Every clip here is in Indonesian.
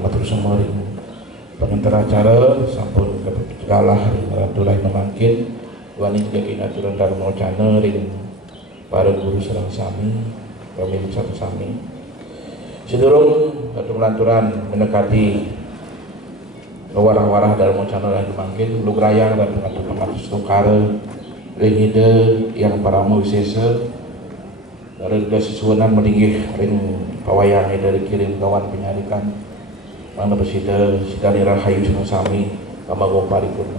matur sumring pengantar acara sampun kalah Ratulah memangkin wani jadi aturan Dharma Wacana ring para guru sareng sami pemirsa sami sedurung aturan mendekati warah-warah Dharma Wacana lan mangkin lugrayang dan pengatus tukar ring ide yang para wisesa dari sesuanan meninggi ring pawayang dari kirim kawan penyarikan mana bersida sekali rahayu sama sami kamagung paripurna.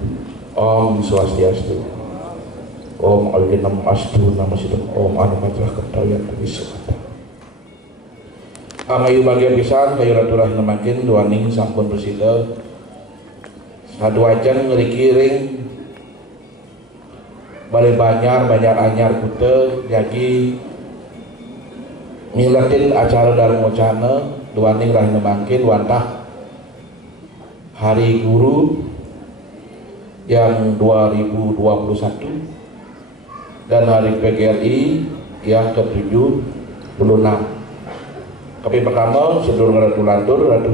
Om Swastiastu. Om Alginam Astu nama sidang Om Anu Matrah Kertawyan Wisata. Amayu bagian pisan kayu ratulah nemakin duaning sampun bersida sadu ajan ngerikiring balik banyak anyar kute jagi milatin acara Dharma Wacana duaning rahina mangkin wantah Hari Guru yang 2021 dan Hari PGRI yang ke-76. Tapi pertama sedulur Ratu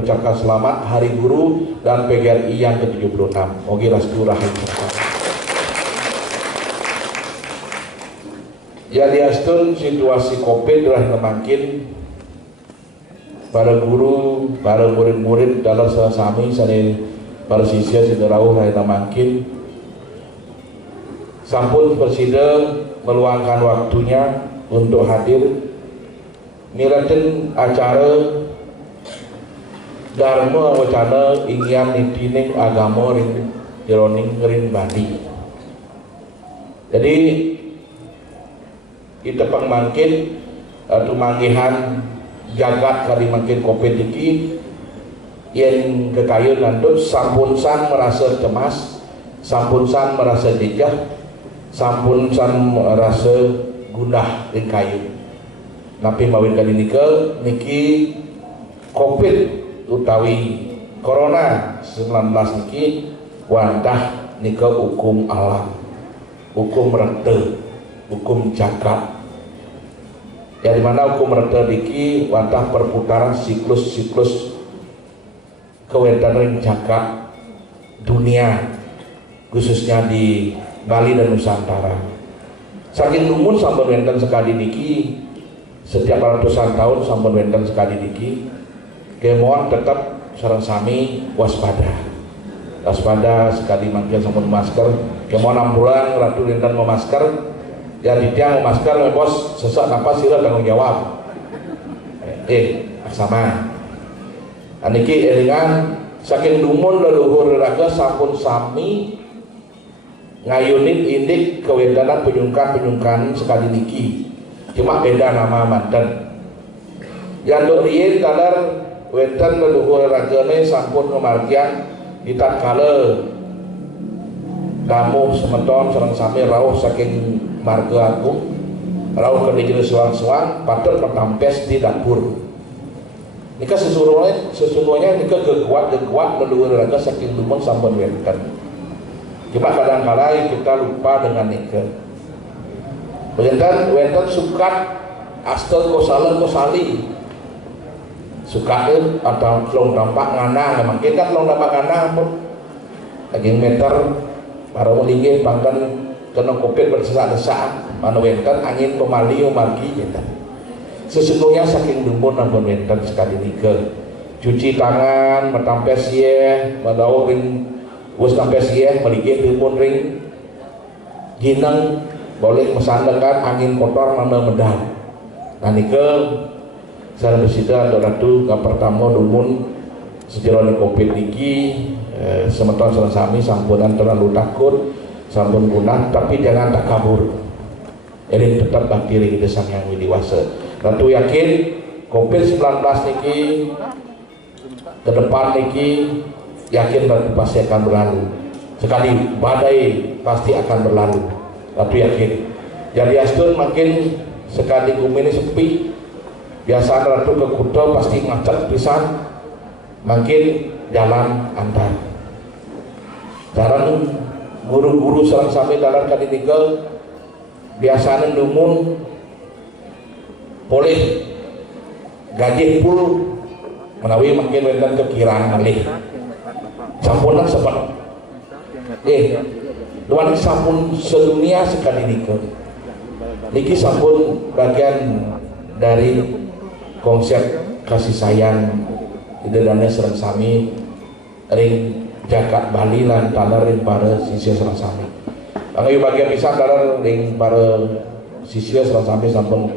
ucapkan selamat Hari Guru dan PGRI yang ke-76. Moga restu rahayu. Jadi astun situasi Covid telah memakin para guru, para murid-murid dalam sami sani para siswa sidarauh lain memakin sampun bersida meluangkan waktunya untuk hadir miraten acara Dharma Wacana ingyan nitining agama ring jeroning ring bandi. Jadi kita pangmangkin atau manggihan jagat kali makin Covid iki yang kekayun landut sampun san merasa cemas, sampun san merasa jejak, sampun san merasa gundah di kayu. Napi mawin kali niki Covid utawi Corona 19 niki wandah nika hukum alam, hukum rete, hukum jagat. Yang dimana hukum rete niki wantah perputaran siklus kewetan ring jagat dunia khususnya di Bali dan Nusantara. Saking lumun sampun wenten sekali niki setiap ratusan tahun sampun wenten sekali niki kemohon tetap sareng sami waspada sekali mangkin sampun masker kemohon ambulan ratu wenten memasker ya di tiang masker bos sesak napas sila tanggung jawab sama aniki elingan saking lumun leluhur raga sampun sami ngayunin indik kewedanan penyungkan sekali niki cuma beda nama manten yang doriin kadar wedan leluhur ragane sampun kemargian ditatkala kamu semeton sareng sami rawuh saking marga agung rawuh ke negeri suang-suang patut pertampes di dapur nika sesungguhnya nika gegewat leluhur raga saking lumun sampun wenten cuma kadang-kala kita lupa dengan nika wenten sukat astel kosali sukat atau long dampak nganang memang kita long dampak nganang lagi meter para melingin pangkan kena Covid berdesak-desak mana wenten angin pemali umargi gitu. Sesungguhnya saking lumun nampun wenten sekali nika cuci tangan metampes ye madau ring wis tampes ye meligih lumun ring ginang boleh mesandakan angin kotor mana medal nah nika saya bersida ratu ka pertama lumun sejarah Covid niki semeton sareng sami sampunan terlalu takut sampun gunah tapi jangan tak kabur jadi tetap bakti kita sang yang widiwasa ratu yakin Covid-19 niki ke depan niki yakin ratu pasti akan berlalu sekali badai pasti akan berlalu ratu yakin jadi astun makin sekali bumi ini sepi biasa ratu ke kuto pasti ngacak pisan makin jalan antar jarang guru-guru sareng sami dalam kali tinggal biasanya lumun boleh gaji full menawi makin wonten kekiraan malih sampunan sebab luar sampun sedunia sekali niki sampun bagian dari konsep kasih sayang idedane serang sami ring jagat Bali lan taler ring para sisya serang sami kangge bagian bisa taler ring para sisya serang sami sampun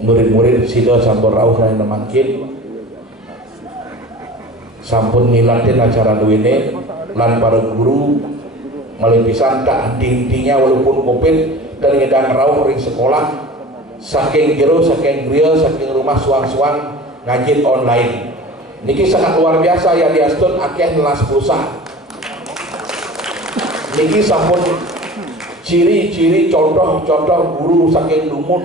murid-murid sida sampun rawuh lan mangkin sampun milatin acara duwene lan para guru malih pisan tak intinya walaupun covid dan ngedang rawuh ring sekolah saking jero saking griya saking rumah suang-suang ngaji online niki sangat luar biasa ya diastun akeh nelas pulsa niki sampun ciri-ciri contoh-contoh guru saking lumut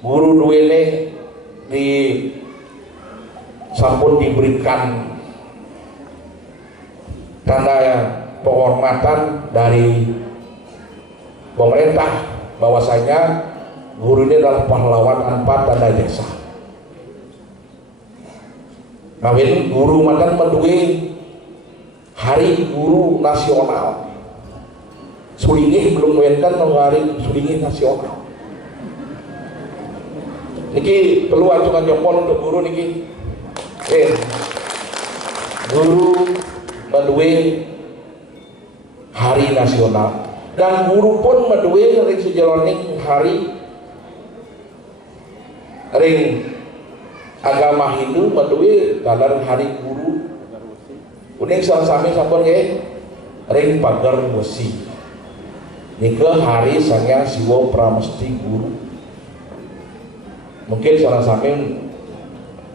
guru duwene di sampun diberikan tanda penghormatan dari pemerintah bahwasanya guru ini adalah pahlawan tanpa tanda jasa. Mawin guru mantan menduwe hari guru nasional. Sulingih belum wenten hari sulingih nasional. Niki perlu acungan jempol untuk guru niki. Guru menduwe hari nasional dan guru pun menduwe ring sejeroning hari ring agama Hindu menduwe dalam hari guru uning sami sampun nggih ring pagar besi nika hari Sanghyang Siwa Pramesti Guru mungkin salah sami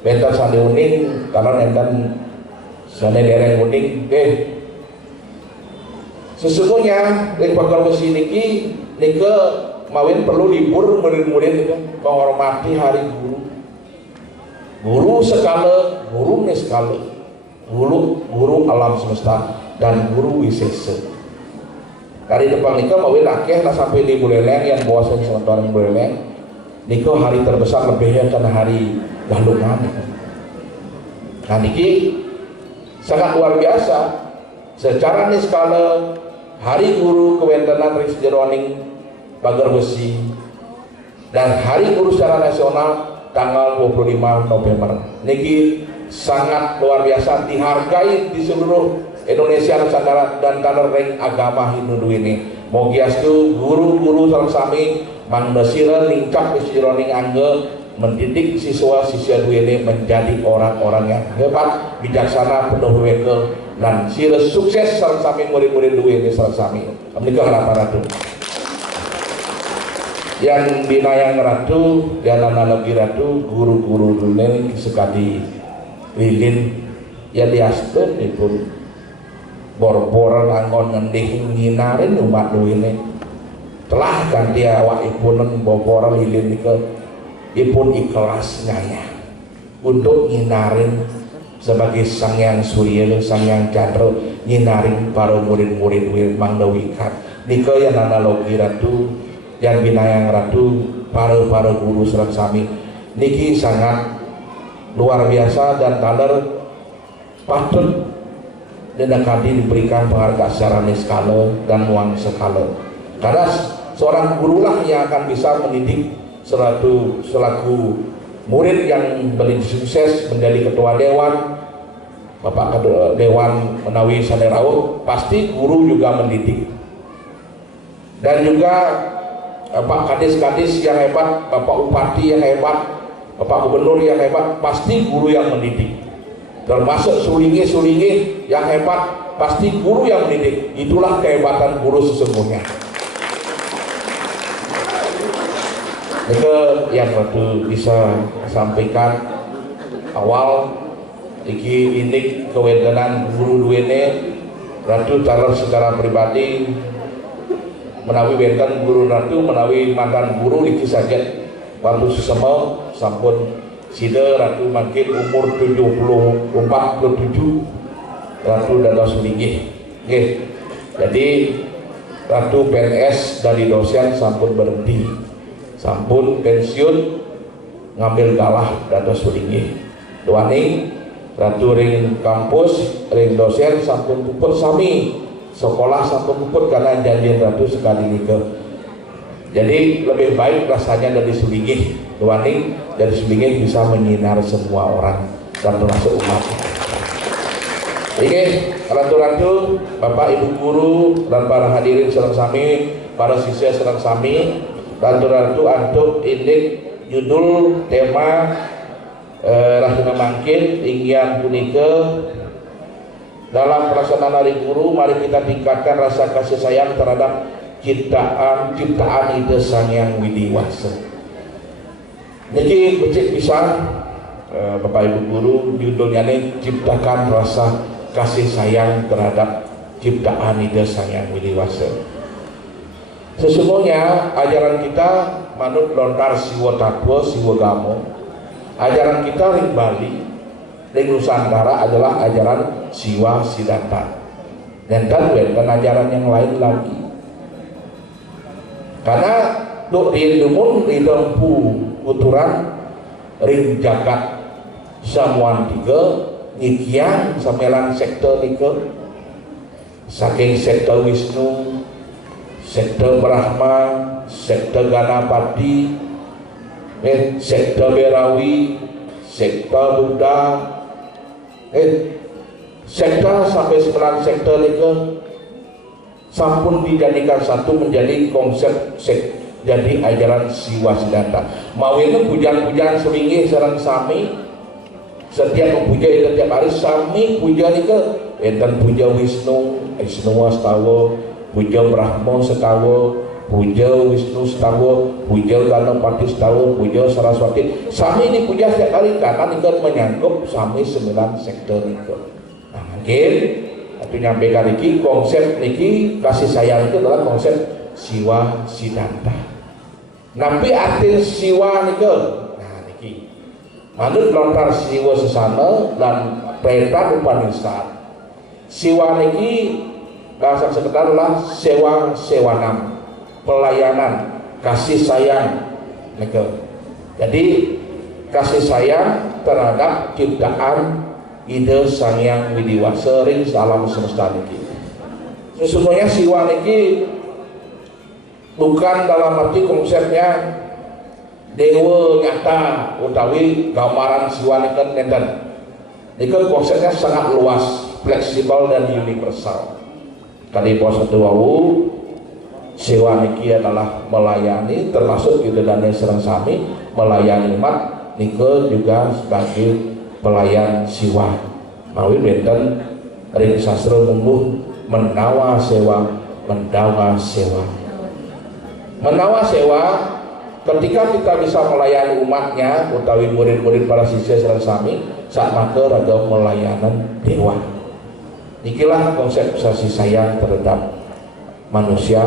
bentar sane uning dalam enten sane dereng uning sesungguhnya ring pagar besi niki nika mawin perlu libur murid-murid menghormati hari guru guru sekala guru neskala guru alam semesta dan guru wisesa hari depan nika mawin akeh lah sampai di Buleleng yang bawasanya sementara Buleleng nika hari terbesar lebihnya karena hari galungan nah niki sangat luar biasa secara neskala hari guru kewentenan ring sejeroning pagar besi dan hari guru secara nasional tanggal 25 November niki sangat luar biasa dihargai di seluruh Indonesia Nusantara dan tanah ring agama Hindu ini mogiastu guru-guru sareng sami mangdasira lingkap sejeroning angge mendidik siswa-siswa duwene menjadi orang-orang yang hebat bijaksana penuh wekel dan sira sukses sareng sami murid-murid duwene sareng sami menika harapan ratu yang binayang ratu dan analogi ratu guru-guru dunia sekali lilin ya diasten pun bor-boran angon ngendih nginarin umat duwene telah kan dia awak ipunen bor-boran lilin nika ipun ikhlas nyaya untuk nginarin sebagai Sanghyang Surya Sanghyang Chandra nginarin para murid-murid Mangdawikat nika yang analogi ratu yang binayang ratu para guru serang sami niki sangat luar biasa dan taler patut dendakadi diberikan penghargaan secara neskala dan uang skala karena seorang gurulah yang akan bisa mendidik selaku murid yang paling sukses menjadi ketua dewan bapak ketua dewan menawi sane rawuh pasti guru juga mendidik dan juga Bapak kadis-kadis yang hebat, Bapak Bupati yang hebat, Bapak Gubernur yang hebat, pasti guru yang mendidik. Termasuk sulingi-sulingi yang hebat, pasti guru yang mendidik. Itulah kehebatan guru sesungguhnya. Itu yang waktu bisa sampaikan awal ini kewenangan guru duwene ratu taruh secara pribadi menawi benten guru ratu menawi mantan guru iki saged waktu sesama sampun sida ratu makin umur 47 ratu dados linggih nggih jadi ratu PNS dari dosen sampun berhenti sampun pensiun ngambil galah dados linggih Duaning ratu ring kampus ring dosen sampun puput sami sekolah sampun puput karena janjian ratu sekali nikah. Jadi lebih baik rasanya dari Sulingih Duaning dari Sulingih bisa menyinar semua orang dan termasuk umat. Oke, ratu-ratu, bapak ibu guru dan para hadirin serang sami, para siswa serang sami, ratu-ratu antuk ini judul tema Rahina Mangkin ingin punika dalam pelaksanaan Hari Guru. Mari kita tingkatkan rasa kasih sayang terhadap ciptaan Ida Sang Hyang Widiwasa. Niki becik pisang bapak ibu guru, judulnya ini ciptakan rasa kasih sayang terhadap ciptaan Ida Sang Hyang Widiwasa. Sesungguhnya ajaran kita manut lontar siwa tatwa siwa gamo. Ajaran kita ring Bali, ring Nusantara adalah ajaran siwa siddhanta. Dan ajaran yang lain lagi. Karena untuk diindumun ridempu uturan ring jagat samuan tiga nikian samelan sektor tiga saking sektor Wisnu, sektor Brahma, sektor Ganapati, sektor Berawi, sektor Buddha, sektor sampai 9 sektor itu sampun dijadikan satu menjadi konsep jadi ajaran siwa siddhanta. Mau itu pujian-pujian Sulingih sareng sami setiap memuja itu tiap hari sami puja itu enten puja Wisnu astawa, puja Brahma setawa, puja Wisnu setawa, puja Ganapati setawa, puja Saraswati. Sami dipuja setiap hari karena itu menyangkut sami 9 sektor itu. Nah, mungkin aku nyampaikan niki konsep niki kasih sayang itu adalah konsep siwa siddhanta. Nabi arti siwa niku. Nah niki manut lontar siwa sesana dan perintah Upanishad. Siwa niki bahasa sekedar adalah sewanam, pelayanan, kasih sayang niku. Jadi kasih sayang terhadap ciptaan Ida Sang Hyang Widiwasa ring alam semesta niki. Sesungguhnya siwa niki bukan dalam arti konsepnya dewa nyata utawi gambaran siwa niki nenten. Niki konsepnya sangat luas, fleksibel dan universal. Tadi puasa wau siwa niki adalah melayani, termasuk Ida dan serang sami melayani umat niki juga sebagai pelayan siwa. Mawi benten ring sastra mungguh menawa sewa, mendawa sewa. Menawa sewa ketika kita bisa melayani umatnya utawi murid-murid para siswa sareng sami sak maka raga melayanan dewa. Nikilah konsep kasih sayang terhadap manusia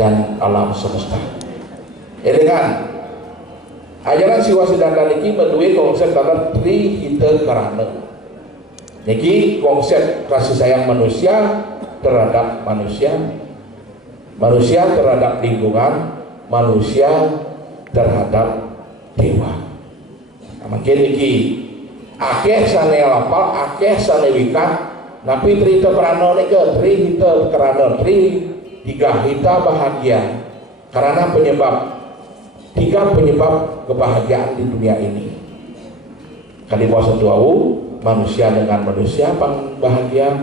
dan alam semesta. Ini kan ajaran siwa siddhanta niki menduwe konsep kata trihita karana. Niki konsep kasih sayang manusia terhadap manusia, manusia terhadap lingkungan, manusia terhadap dewa. Nah, makin niki akeh sane lapal, akeh sane wikan, tapi trihita karana niki trihita karana tiga hita bahagia karena tiga penyebab kebahagiaan di dunia ini. Kali puasa tuau manusia dengan manusia bahagia,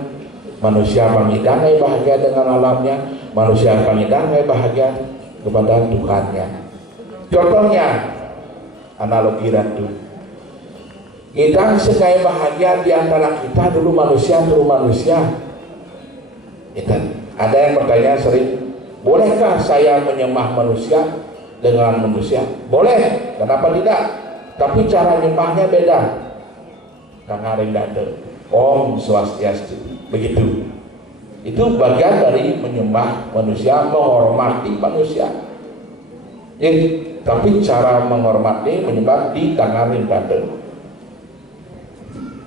manusia pangidangai bahagia dengan alamnya, manusia pangidangai bahagia kepada Tuhannya. Contohnya analogi ratu. Kita sekaya bahagia di antara kita dulu manusia. Itu ada yang bertanya sering, bolehkah saya menyembah manusia dengan manusia? Boleh, kenapa tidak? Tapi cara nyembahnya beda. Karena rendada Om Swastiastu, begitu. Itu bagian dari menyembah manusia, menghormati manusia. Tapi cara menghormati menyembah di tangan rendada.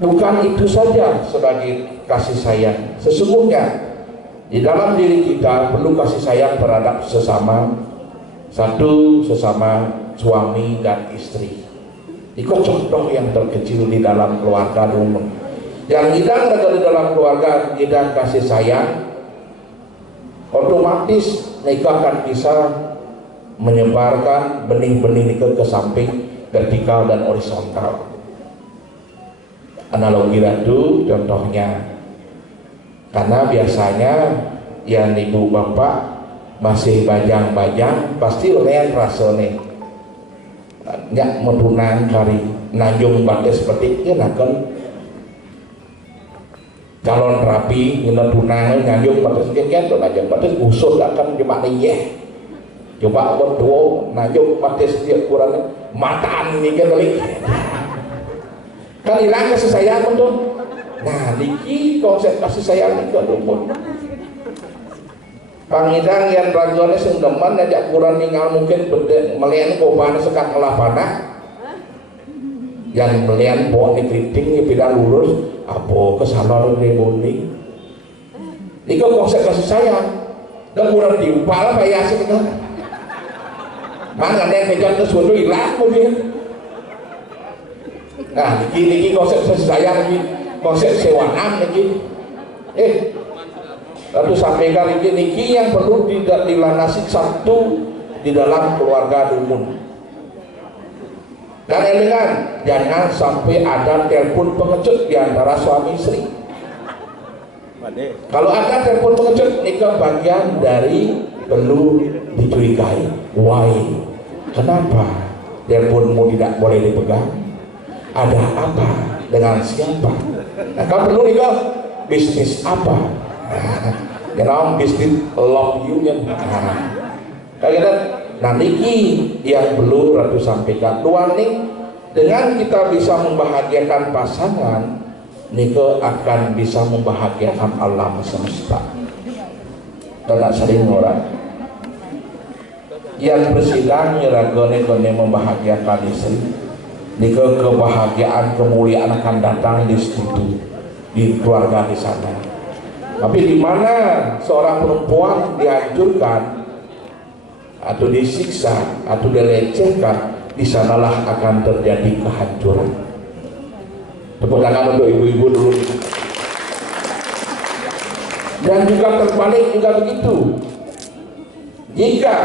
Bukan itu saja sebagai kasih sayang. Sesungguhnya di dalam diri kita perlu kasih sayang terhadap sesama suami dan istri. Itu contoh yang terkecil di dalam keluarga dulu. Yang hidang di dalam keluarga hidang kasih sayang, otomatis nikah akan bisa menyebarkan benih-benih nikah ke samping vertikal dan horizontal. Analogi itu contohnya, karena biasanya yang ibu bapak masih bajang-bajang pasti lain rasanya nyak medunang kari nanjung batas seperti itu kan calon rapi ngena tunang nanjung batas sekian tuh nanjung batas usut akan cuma nih coba berdua nanjung batas dia kurang mataan nih kali kan hilang kasih sayang tuh. Nah niki konsep kasih sayang itu umum pangidang yang ragone sing demen ajak kurang ningal mungkin melian koban sekat ngelapana yang melian bawa di keriting tidak lurus apa kesana lu reboni itu konsep kasih sayang dan kurang diupal apa ya sih kan mana ada yang kejar ke suatu hilang mungkin. Nah niki konsep kasih sayang niki konsep sewaan niki lalu sampaikan ini yang perlu dilandasi satu di dalam keluarga dumun. Dan dengan jangan sampai ada telepon pengecut di antara suami istri. Kalau ada telepon pengecut, ini bagian dari perlu dicurigai. Why? Kenapa teleponmu tidak boleh dipegang? Ada apa? Dengan siapa? Nah, kamu perlu nikah bisnis apa? Dalam bisnis love union. Nah niki yang perlu Ratu sampaikan. Dua nih, dengan kita bisa membahagiakan pasangan, niko akan bisa membahagiakan alam semesta. Tidak sering orang yang bersidang nyeragone membahagiakan istri, niko kebahagiaan kemuliaan akan datang di situ, di keluarga di sana. Tapi di mana seorang perempuan dihancurkan atau disiksa atau dilecehkan, di sanalah akan terjadi kehancuran. Tepuk tangan untuk ibu-ibu dulu. Dan juga terbalik juga begitu. Jika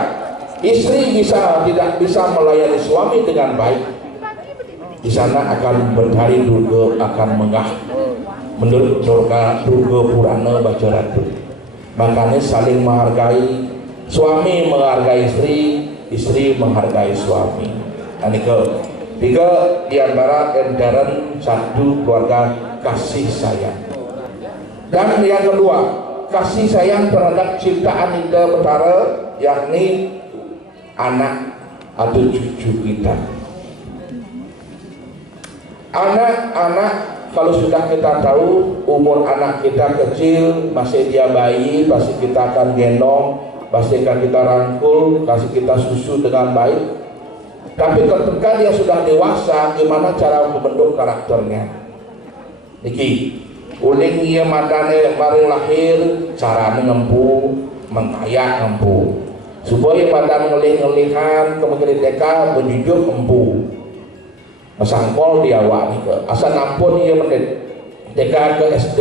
istri tidak bisa melayani suami dengan baik, di sana akan berhari durga akan menggah. Menurut durga Purana baca ratu, makanya saling menghargai, suami menghargai istri, istri menghargai suami. Ini tiga di antara entaran satu keluarga kasih sayang. Dan yang kedua, kasih sayang terhadap ciptaan kita betara, yakni anak atau cucu kita. Anak-anak kalau sudah kita tahu umur anak kita kecil, masih dia bayi, pasti kita akan gendong, pasti akan kita rangkul, kasih kita susu dengan baik. Tapi ketika dia sudah dewasa, gimana cara membentuk karakternya? Niki, uling ia madane baru lahir, cara mengempu, mentayak empu. Supaya badan ngelih-ngelihan, kemudian TK menjujur empu. Mesangkol dia awak nika asal nampun ia menit TK ke SD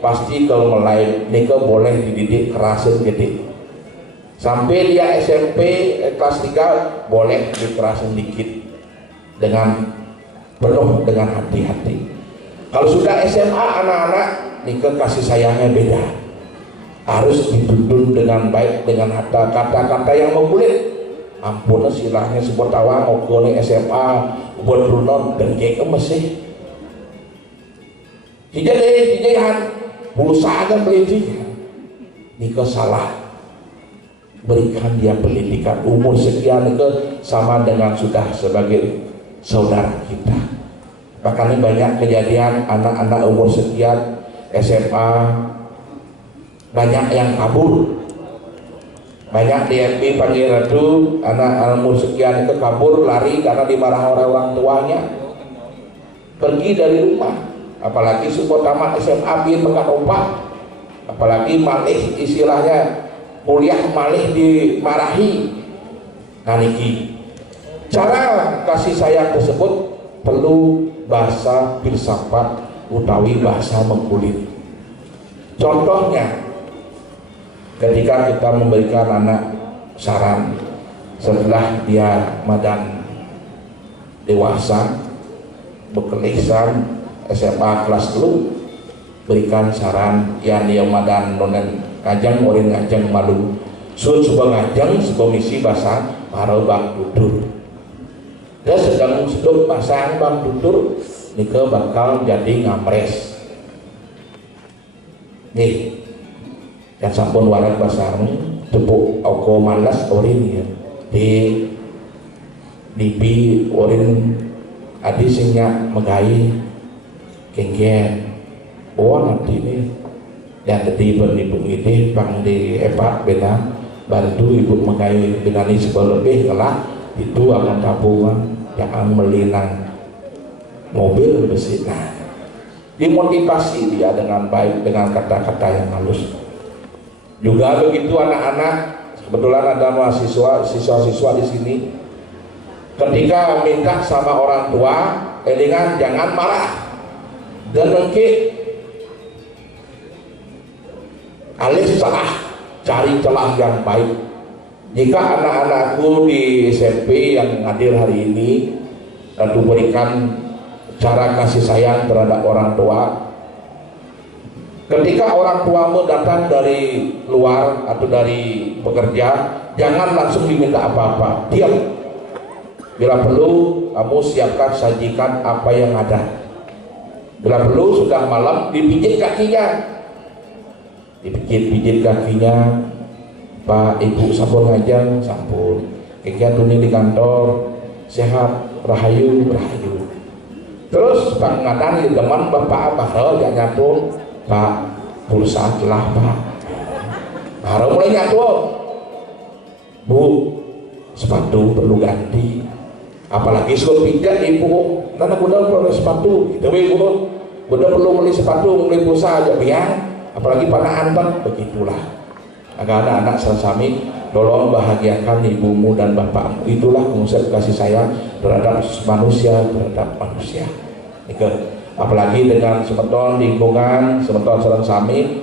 pasti kalau mulai nika boleh dididik kerasin gede sampai dia SMP kelas 3 boleh dikerasin dikit dengan penuh dengan hati-hati. Kalau sudah SMA anak-anak nika kasih sayangnya beda, harus dituntun dengan baik dengan kata-kata yang membulit. Ampun silahnya sebut tawang okone SMA buat Brunon dan kayak masih hijahan pulsa akan beli nikah salah, berikan dia pendidikan umur sekian itu sama dengan sudah sebagai saudara kita. Makanya banyak kejadian anak-anak umur sekian SMA banyak yang kabur. Banyak DMP panggil ratu anak umur sekian itu kabur lari karena dimarah orang tuanya, pergi dari rumah. Apalagi support tamat SMA biar pekan opak, apalagi malih istilahnya kuliah malih dimarahi. Nah niki cara kasih sayang tersebut perlu bahasa filsafat utawi bahasa mengkulit. Contohnya ketika kita memberikan anak saran setelah dia madan dewasa berkelisan SMA kelas dulu, berikan saran yang dia madan nonen ngajang orin ngajang malu sun sebuah ngajang sebuah misi bahasa para bang tutur dia sedang seduk bahasa bang tutur nika bakal jadi ngamres nih yang sampun warat bahasa tepuk oko malas orin ya di bi orin adi singnya megai kenggen oh nanti nih yang tadi beribu ini bang di hebat benar bantu ibu mengayu dengan sebuah lebih kelak itu akan tabungan yang melinang mobil besi. Nah, dimotivasi dia dengan baik dengan kata-kata yang halus. Juga begitu anak-anak, kebetulan ada mahasiswa siswa-siswa di sini, ketika minta sama orang tua, elingan jangan marah dan mengkik alis salah, cari celah yang baik. Jika anak-anakku di SMP yang hadir hari ini tentu berikan cara kasih sayang terhadap orang tua, ketika orang tuamu datang dari luar atau dari pekerja, jangan langsung diminta apa-apa, diam. Bila perlu kamu siapkan sajikan apa yang ada. Bila perlu sudah malam dipijit kakinya, dipijit kakinya. Pak Ibu sampun ngajang sampun kegiatan tuning di kantor sehat rahayu rahayu. Terus Pak ngadan di teman Bapak Bahro yang nyatun Pak pulsa telah Pak Bahro mulai nyatun Bu sepatu perlu ganti apalagi suruh pijat Ibu karena udah perlu sepatu gitu Ibu udah perlu beli sepatu beli pulsa aja biang apalagi pada anton begitulah. Agar anak-anak sesami tolong bahagiakan ibumu dan bapakmu. Itulah konsep kasih sayang terhadap manusia terhadap manusia. Apalagi dengan semeton lingkungan semeton sami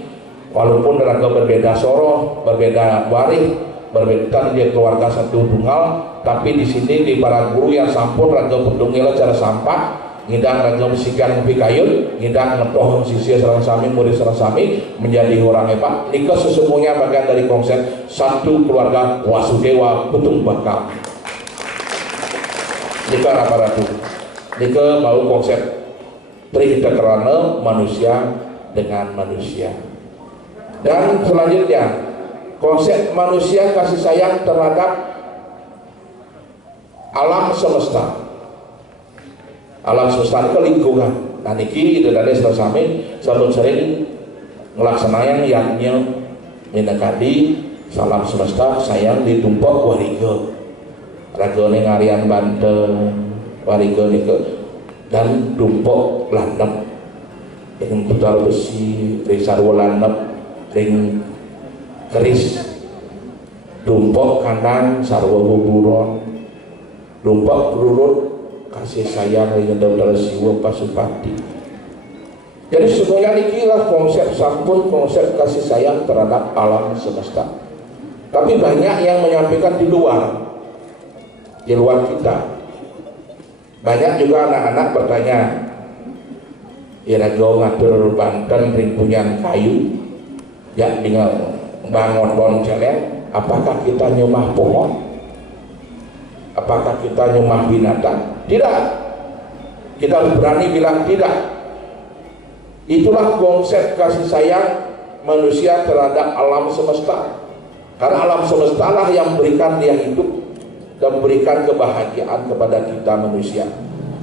walaupun raga berbeda soroh, berbeda waris, berbeda dia keluarga satu tunggal, tapi di sini di para guru yang sampun raga pedungil cara sampah ngidang raga besikan pikayun ngidang ngetoh sisi serang sami murid serang sami menjadi orang hebat. Nika sesungguhnya bagian dari konsep satu keluarga wasudewa putung bakal. Nika ratu nika mau konsep triintegralna manusia dengan manusia. Dan selanjutnya konsep manusia kasih sayang terhadap alam semesta. Alam semesta itu lingkungan. Nah niki itu dari sami sampun sering ngelaksanakan yaknya minakadi salam semesta sayang ditumpuk wariga. Ragone ngarian Banten wariga niku dan tumpuk landep dengan putar besi dari sarwa landep dengan keris tumpuk kandang sarwa buburon tumpuk rurut kasih sayang dengan Dr. Siwa Pasupati. Jadi semuanya inilah konsep sampun konsep kasih sayang terhadap alam semesta. Tapi banyak yang menyampaikan di luar kita. Banyak juga anak-anak bertanya, irago ngatur Banten ring punyan kayu, ya dengan bangun pohon celeng, apakah kita nyemah pohon? Apakah kita nyemah binatang? Tidak. Kita berani bilang tidak. Itulah konsep kasih sayang manusia terhadap alam semesta. Karena alam semesta lah yang memberikan dia hidup dan memberikan kebahagiaan kepada kita manusia.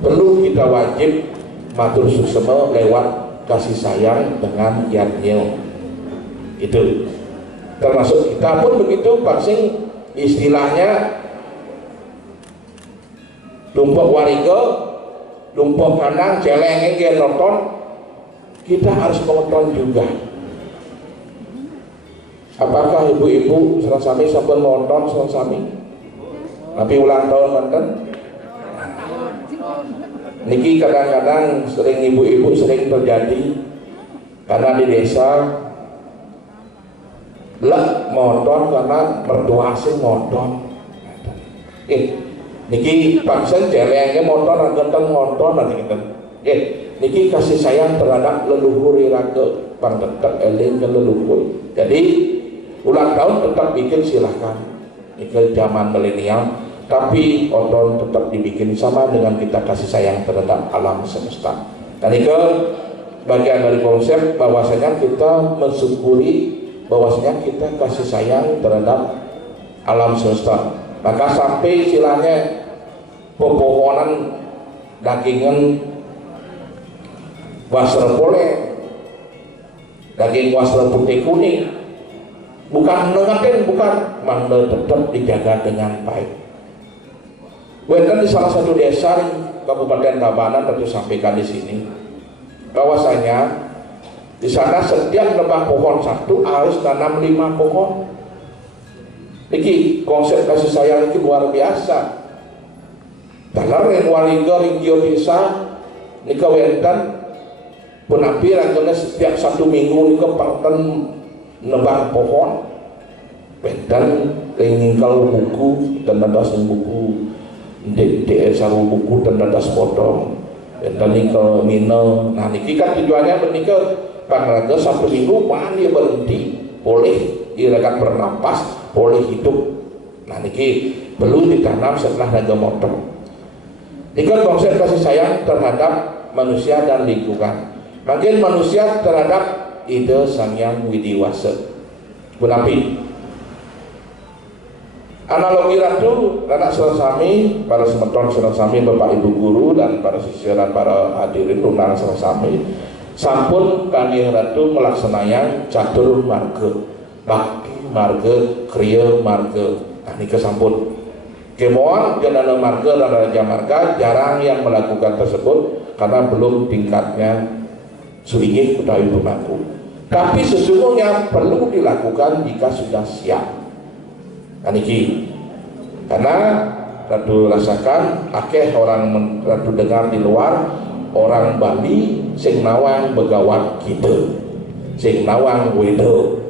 Perlu kita wajib matur suksema lewat kasih sayang dengan yarnil. Itu. Termasuk kita pun begitu, paksing istilahnya tumpuk wariga, tumpuk kandang, celeng yang nonton, kita harus menonton juga. Apakah ibu-ibu serasami sampun nonton serasami? Tapi ulang tahun manten? Niki kadang-kadang sering ibu-ibu sering terjadi karena di desa lah motor karena mertua asing motor. Niki paksa celengnya motor agak motor nanti kita. Niki kasih sayang terhadap leluhur iraga bang tetap eling ke leluhur. Jadi ulang tahun tetap bikin silahkan. Niki zaman milenial, tapi oton tetap dibikin sama dengan kita kasih sayang terhadap alam semesta. Dan itu bagian dari konsep bahwasanya kita mensyukuri bahwasanya kita kasih sayang terhadap alam semesta. Maka sampai istilahnya pepohonan dagingan wasra boleh, daging wasra putih kuning, bukan nengatin, bukan, mana tetap dijaga dengan baik. Bahkan di salah satu desa di Kabupaten Tabanan tentu sampaikan di sini, bahwasanya di sana setiap lebah pohon satu harus tanam 5 pohon. Iki konsep kasih sayang itu luar biasa. Dalam yang waliga ringgio desa nika wentan penampilan karena setiap 1 minggu nika pangten nebang pohon. Wentan ringingkal buku dan nadas buku di saru buku dan nadas potong. Wentan nika mina. Nah niki kan tujuannya menika pangraga 1 minggu pan dia berhenti boleh irakan bernapas boleh hidup. Nah niki perlu ditanam setelah raga motong. Ini konsep kasih sayang terhadap manusia dan lingkungan. Makin manusia terhadap ide Sang Hyang Widiwasa. Bunapi analogi ratu anak serasami para semeton serasami bapak ibu guru dan para sisiran para hadirin undang serasami sampun kami ratu melaksanakan catur marga bakti marga kriya marga. Nah ini kesampun kemoan jenana marga dan raja marga jarang yang melakukan tersebut karena belum tingkatnya suingih utawi berlaku. Tapi sesungguhnya perlu dilakukan jika sudah siap. Kaniki karena ratu rasakan akeh orang ratu dengar di luar orang Bali sing nawang begawat gitu, sing nawang wedo.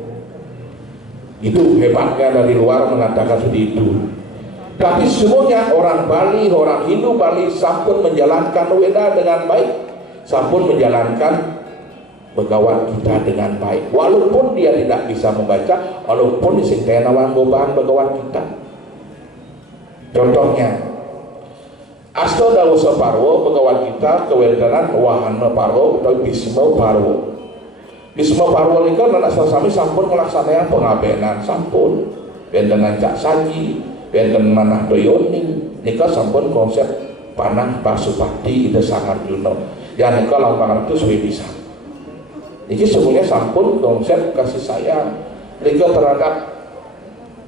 Itu hebatnya dari luar mengatakan seperti itu. Tapi semuanya orang Bali, orang Hindu Bali sampun menjalankan weda dengan baik, sampun menjalankan begawat kita dengan baik. Walaupun dia tidak bisa membaca, walaupun sing nawang beban begawat kita. Contohnya, Asta Dawasa Parwo begawat kita kewendanan wahana Parwo atau Bisma Parwo. Bisma Parwo ini kan anak sami sampun melaksanakan pengabenan sampun, bendenan cak saji, benden manah doyoning, nika sampun konsep panah pasupati ide sangar juno. Ya nika lampang itu sudah bisa. Ini semuanya sampun konsep kasih sayang nika terhadap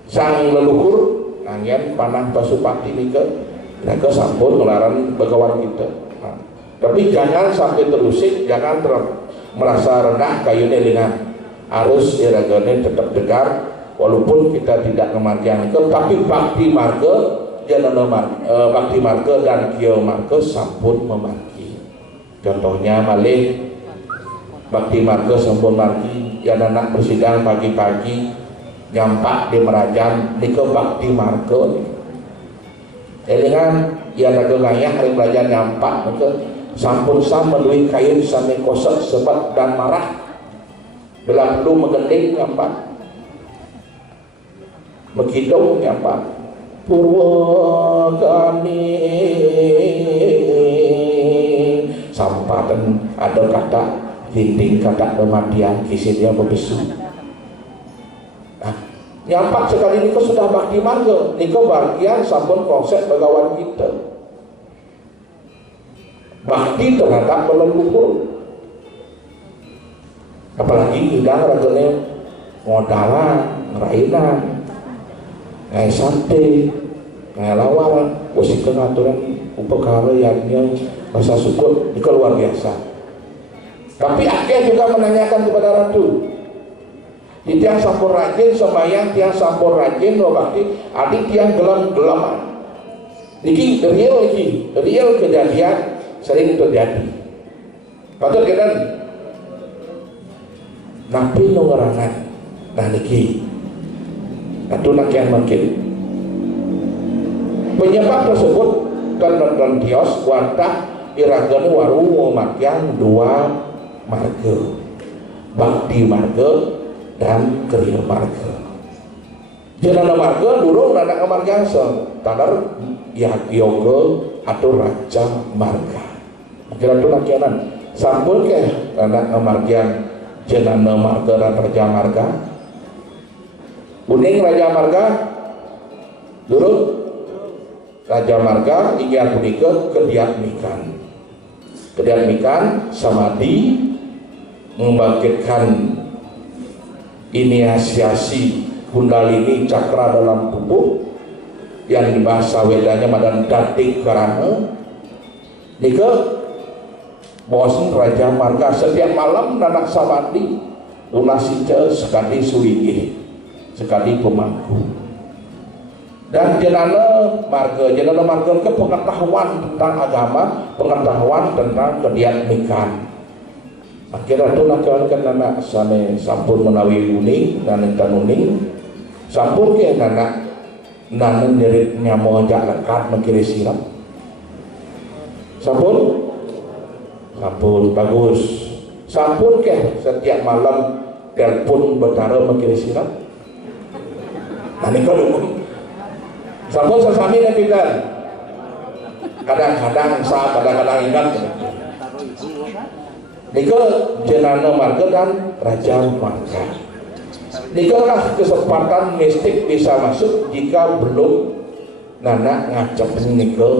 sang leluhur, angin panah pasupati nika sampun ngelarang begawan kita. Nah, tapi jangan sampai terusik, jangan merasa rendah kayu nelingan. Harus iragane tetap tegar walaupun kita tidak kematian itu, tapi bakti marga bakti marga dan kiyo marga sampun memargi. Contohnya malih bakti marga sampun margi yang anak bersidang pagi-pagi nyampak di Merajan nika bakti marga. Dengan yang ada gayah hari belajar nyampak nika sampun sam melalui kain sami kosek sebat dan marah bila perlu menggending nyampak Megidong nyampak Purwakani sampatan ada kata dinding kata kematian kisi dia berbesu. Nah, nyampak sekali ini sudah bakti marga ini bagian sampun konsep begawan kita bakti terhadap leluhur. Apalagi hidang ragane modalan ngerainan kayak sate, kayak lawar, wasika ngaturan upekara yang rasa syukur itu luar biasa. Tapi akhirnya juga menanyakan kepada ratu, di tiang sampur rajin sembahyang, tiang sampur rajin lo bakti, adik tiang gelam-gelaman. Ini real kejadian sering terjadi. Patut kita napi nungerangan nah niki atau nakian makin penyebab tersebut dan kios wantah iragana waru makian dua marga bakti marga dan kriya marga. Jenana marga durung nana marga tadar ya yoga atau raja marga. Kira tu nakianan sampun ke anak margian jenana marga dan raja marga. Kuning raja marga durung raja marga ingin punika kediat mikan samadhi membangkitkan inisiasi kundalini cakra dalam tubuh yang di bahasa Wedanya madan datik karana nika bosen raja marga setiap malam nanak samadhi lunasica sekali suwigi sekali pemangku dan jenana marga ke pengetahuan tentang agama, pengetahuan tentang kediatmikan. Akhirnya tu nak anak sana sampun menawi uning dan uning sampun ke anak nanen nyerit nyamu ajak lekat mengkiri sirap sampun bagus sampun ke setiap malam telepon betara mengkiri sirap ini kalau sampun sesami nepikan kadang-kadang kadang-kadang ingat nika jenana marga dan raja marga. Nika lah kesempatan mistik bisa masuk jika belum nana ngacap nika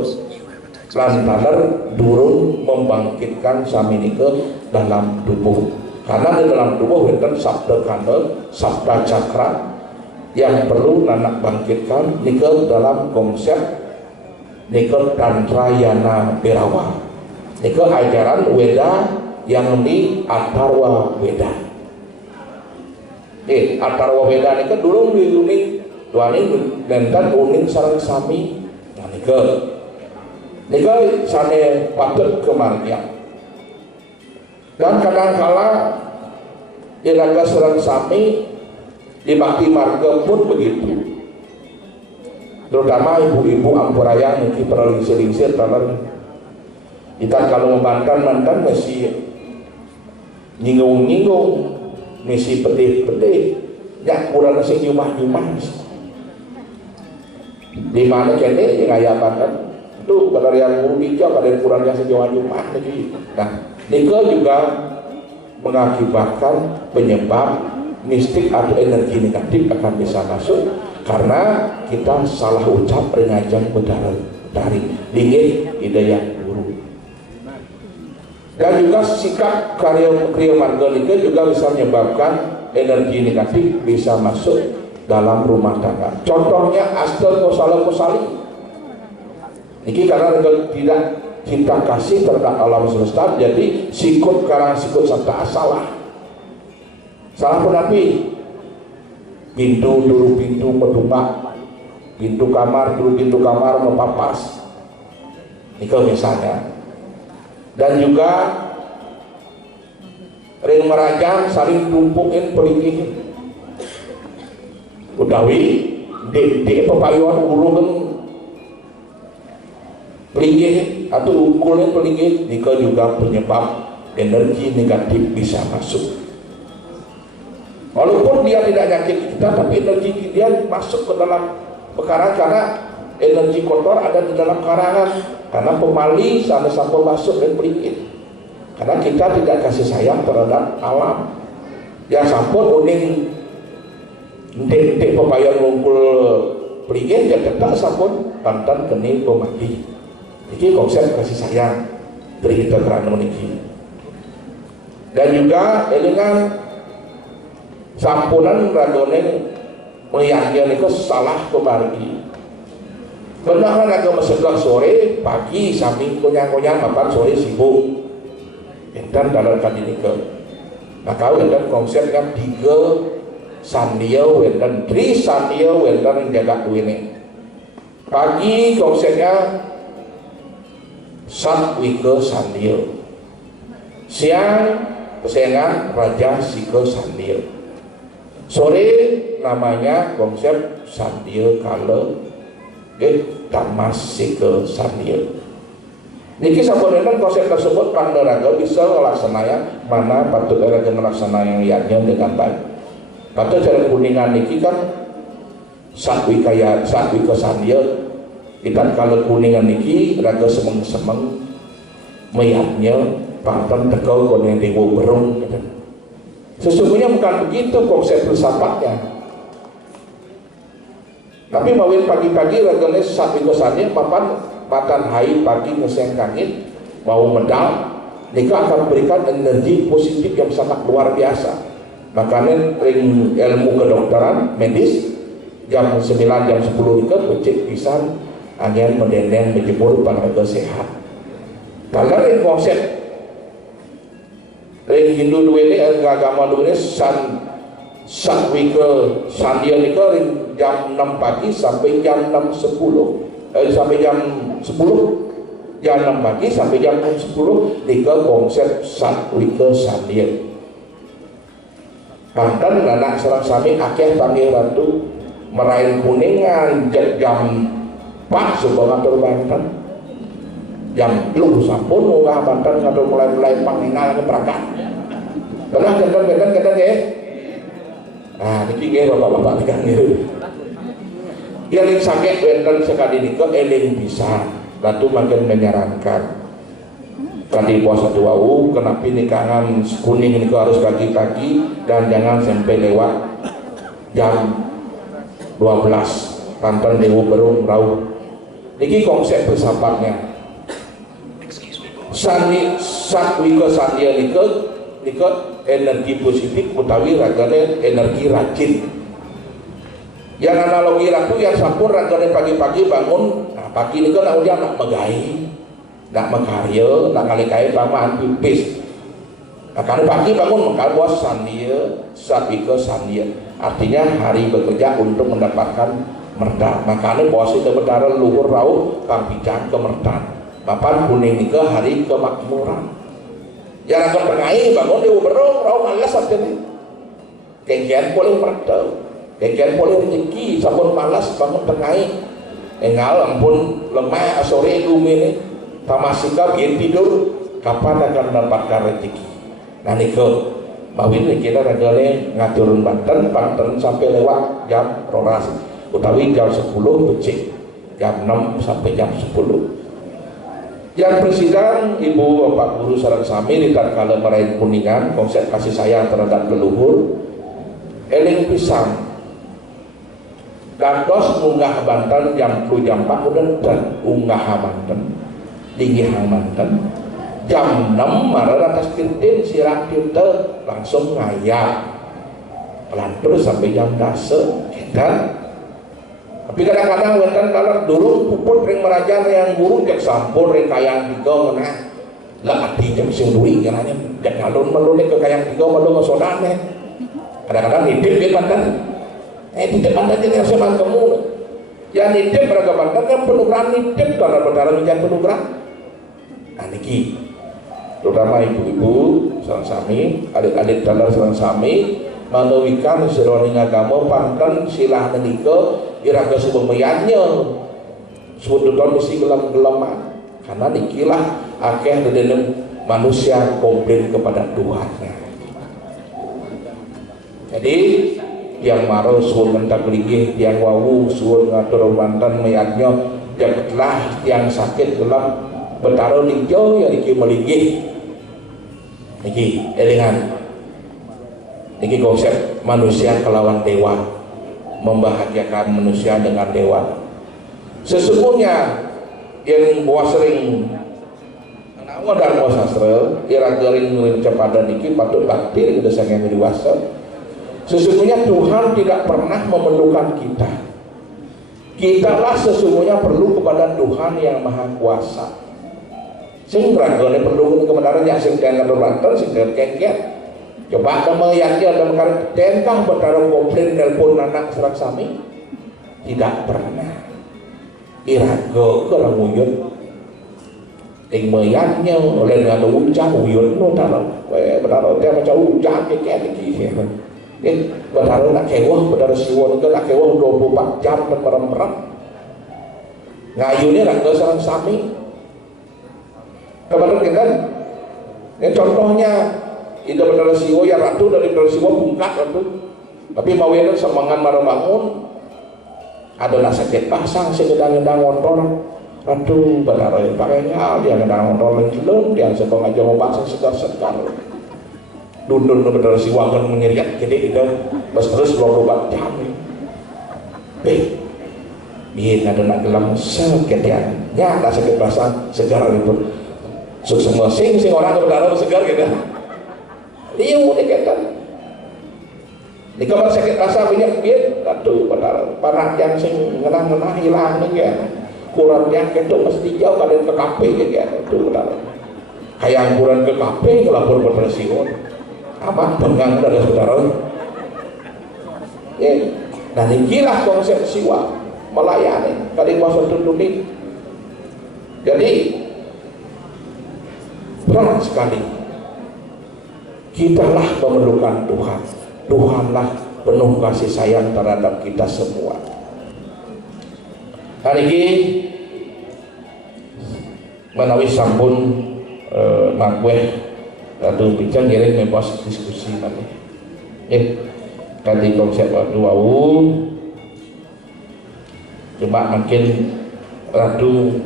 lantaran durung membangkitkan sami nika dalam tubuh. Karena di dalam tubuh wonten sabda kanda, sabda cakra yang perlu nana bangkitkan nika dalam konsep nika tantrayana birawa. Nika ajaran Weda yang di Atharwa Weda. Atharwa Weda ini kan dulu di uning tuaning dan uning sarang sami. Nah nika sane patut kemargian. Dan kadang-kala iraga sarang sami di bakti marga pun begitu. Terutama ibu-ibu ampuraya yang kita lingsir-lingsir kita kalau mantan masih nyinggung misi pedih ya kurang nasi nyumah di mana kene yang ayapan kan itu pada yang guru hijau pada yang kurang yang senyumah lagi. Nah nika juga mengakibatkan penyebab mistik atau energi negatif akan bisa masuk karena kita salah ucap pengajang bedara dari dingin hidayah guru. Dan juga sikap kriya marga nika juga bisa menyebabkan energi negatif bisa masuk dalam rumah tangga. Contohnya asta kosala-kosali. Niki karena tidak cinta kasih terhadap alam semesta, jadi sikut karang sikut serta salah pun api. Pintu medumak, pintu kamar mepapas. Nika misalnya. Dan juga ring merajang saling tumpukin pelingin utawi dek pepayuan urungan pelingin atau ukulin pelingin nika juga penyebab energi negatif bisa masuk. Walaupun dia tidak nyakit kita tapi energi dia masuk ke dalam perkara karena energi kotor ada di dalam karangan karena pemali sana sampul masuk dan pelikit karena kita tidak kasih sayang terhadap alam yang sampul uning dek pepayan ngumpul pelikit ya tetap sampul pantan keni pemali. Ini konsep kasih sayang dari kita kerana meniki. Dan juga dengan sampunan radone meyakini itu salah kemargi. Benar agak sebelah sore, pagi samping konya-konya, mapan sore sibuk. Dan dalam kali ini ke, maka dan konsepnya 3 sandia, dan 3 sandia, dan jaga ini. Pagi konsepnya Satwike Sandia. Siang kesayangan Raja Sike Sandia. Sore namanya konsep Sandia Kale Damas Sike Sandia. Niki sabonenan konsep tersebut Pandaraga bisa melaksanakan mana patut raga melaksanakan yang liatnya dengan baik. Patut cara kuningan niki kan Satwike Sandia. Kita kalau kuningan niki raga semeng-semeng meyatnya Panten tegau koneng dewa berung gitu. Sesungguhnya bukan begitu konsep filsafatnya. Tapi mawin pagi-pagi ragane Satwike Sandia papan makan hai pagi ngeseng kangit mau medal nika akan memberikan energi positif yang sangat luar biasa. Makanya ring ilmu kedokteran medis jam 9 jam 10 nika becik pisan angin mendeneng menjemur pangraga sehat. Karena ring konsep ring Hindu dua ini, agama dua ini Satwike Sandia ini jam 6 pagi sampai jam 6.10 sampai jam 10 jam 6 pagi sampai jam 10 nika konsep Satwike Sandia. Banten anak serang sami akeh panggil ratu meraih kuningan jam 4 supaya ngatur Banten jam lu sampun nggak Banten ngatur mulai panginal ke perangkat pernah kadang ya niki bapak-bapak kan gitu yang sakit Banten sekali nikah eling bisa lalu makin menyarankan kali puasa tuau kenapa nikahan kuning ini harus pagi-pagi dan jangan sampai lewat jam 12 Banten dewa berung rauh niki konsep filsafatnya. Satwike Sandia nika energi positif utawi ragane energi rajin. Yang analogi ratu yang sampun ragane pagi-pagi bangun, nah pagi nika nak ujian nak megai, nak mengkarya, nak ngalikai paman pipis. Nah karena pagi bangun maka bos Sandia, Satwike Sandia. Artinya hari bekerja untuk mendapatkan merda. Makanya bos itu berdarah luhur rauh pampijan kemerdan. Bapak kuning nika hari kemakmuran. Yang akan tengahnya bangun dia berong, rau malas saja nih. Kegiatan boleh merda, kegiatan boleh rezeki, sabun malas bangun tengahnya. Engal ampun lemah sore bumi ini, tamasika biar tidur, kapan akan mendapatkan rezeki? Nah nika, bawin kita ragane ngaturun Banten sampai lewat jam rolas, utawi jam 10 becik, jam 6 sampai jam 10. Yang presiden ibu bapak guru sareng sami di tatkala meraih kuningan konsep kasih sayang terhadap leluhur eling pisang gantos unggah Banten jam 10 jam 4 dan unggah Banten tinggi Banten jam 6 marah atas kintin sirah kinten langsung ngayak pelantur sampai jam dase dan tapi kadang-kadang wetan kalau dulu puput ring merajan yang guru cek sampur ring kayang tiga mana lah hati jam sing duwi karena cek ngalun melun ke kayang tiga melun ngesodane kadang-kadang nitip dia Banten tidak Banten jadi seman kamu yang nitip mereka Banten kan penugaran nitip karena berdarah menjadi penugaran nah niki terutama ibu-ibu sareng sami adik-adik dalar sareng sami manawikan seroning agama Banten silah menika iraga sumemayanya sudutan mesti gelam-gelaman karena nikilah akeh dedene manusia komplain kepada Tuhannya. Jadi yang maro suwun mentak ligih yang wawu suwun ngatur Banten mayatnya jaketlah yang sakit gelam betaro hijau ya iki meligih niki elingan niki konsep manusia kelawan dewa membahagiakan manusia dengan dewa. Sesungguhnya yang buah sering dan buah sastra ira gering cepada niki patut bakti kita sangat dewasa. Sesungguhnya Tuhan tidak pernah memerlukan kita. Kitalah sesungguhnya perlu kepada Tuhan yang Maha Kuasa. Sing ragane perlu kebenaran yang sing dengan Banten sing kengket. Coba nama yang dia ada mengatakan tentang bertarung komplain nelpon anak serang sami tidak pernah irago ke orang wujud ting meyannya oleh ada hujan uyun no taruh benar dia macam hujan kayak gini benar nak kewah benar siwon ke nak kewah 24 jam dan merem-merem ngayunya nak ke sarang sami kebetulan kan ya, contohnya itu benar siwo ya ratu dari benar siwo bungkat ratu tapi mawinan semangan marah bangun adalah sakit pasang segedang-gedang motor ratu benar pakainya dia gedang motor lengkelung dia setengah aja obat segar-segar dundun benar siwo akan mengeriak jadi itu pas terus 24 jam biar ada nak gelam sakit ya tak sakit pasang segar itu semua sing orang berdarah segar gitu dia udah kata di kamar sakit rasa banyak biar aduh panah yang sing ngenang hilang nih ya kurang yang itu mesti jauh kalian ke kafe gitu ya itu benar kayak kurang ke kafe ngelapor berpresiun apa tenggang dari saudara ya dan inilah konsep siwa melayani kali kuasa tuntunin jadi berat sekali kitalah memerlukan Tuhan. Tuhanlah penuh kasih sayang terhadap kita semua. Hari ini menawi sampun nakweh atau bincang ngiring membahas diskusi nanti. Tadi konsep dua cuma makin ratu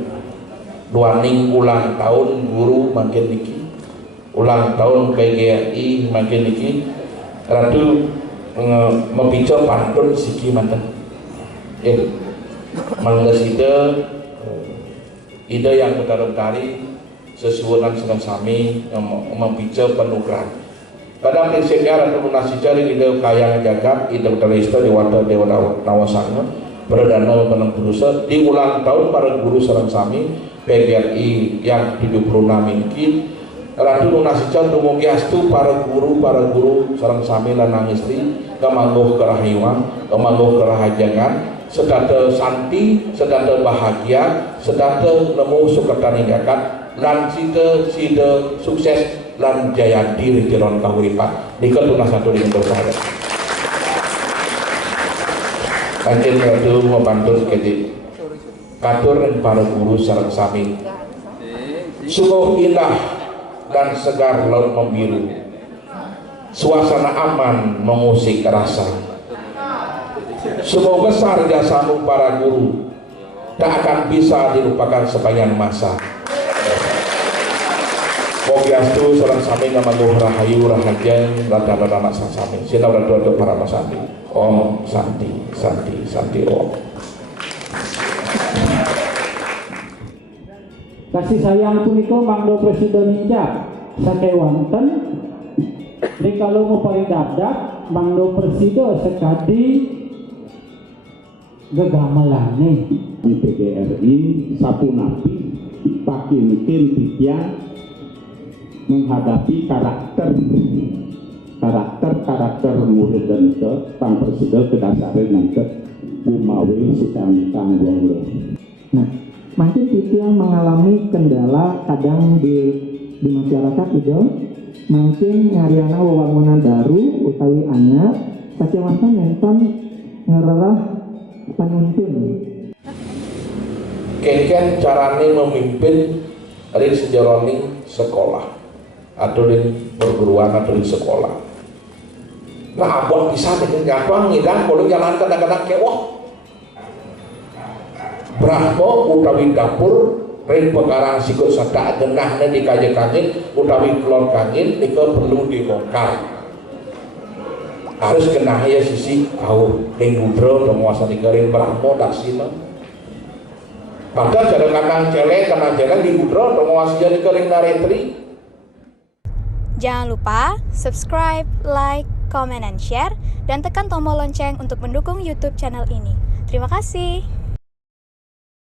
duaning ulang tahun guru makin niki ulang tahun PGRI makin niki ratu membicara pantun siki mantan manggas ide yang utara-utari sesuai dengan sami membicara penukaran pada prinsipnya ratu munasijari ide kaya jagat ide utara di wadah dewa nawasana perdana menang berusaha di ulang tahun para guru sareng sami PGRI yang 76 ini Ratu Nunasican dumugi astu para guru sareng sami lanang istri kemangguh kerahayuan kemangguh kerahajangan sedada santi sedada bahagia sedada nemu suketani jagat lan sida sukses lan jaya diri jeron kahuripan nikel tunah satu dengan bersahabat kanjeng Ratu membantu sekejap katur dan para guru sareng sami sungguh indah dan segar laut membiru suasana aman mengusik rasa sungguh besar jasamu para guru tak akan bisa dilupakan sepanjang masa Mogiastu sareng sami ngamanuh rahayu rahajan rada-rada anak sami sina rada-rada para masandi Om Santi Om kasih sayang punika mangdo presiden injak sakewanten rikala mau paling dadak mangdo presiden sekadi gegamelane di PGRI sapunapi pakinkin titia menghadapi karakter murid dan ke pang presiden kedasaran nanti umawi sedang tanggung. Nah, makin titia mengalami kendala kadang di masyarakat itu, makin nyariana wewangunan baru utawi anyar, sakewanten nenten ngererah panuntun. Kengken carane memimpin rin sejaroning sekolah atau di perguruan atau di sekolah. Nah abang bisa dengan gampang ngidang kalau jalan kadang-kadang kewah Brahmo utawi dapur ring pekarang sikut sada genahnya di kaje-kaje utawi kelon kangin itu perlu dibongkar harus genah ya sisi kau ring gudro penguasa di garing Brahmo daksina padahal kadang-kadang celek karena jalan di gudro penguasa di garing naretri. Jangan lupa subscribe, like, comment, and share, dan tekan tombol lonceng untuk mendukung YouTube channel ini. Terima kasih.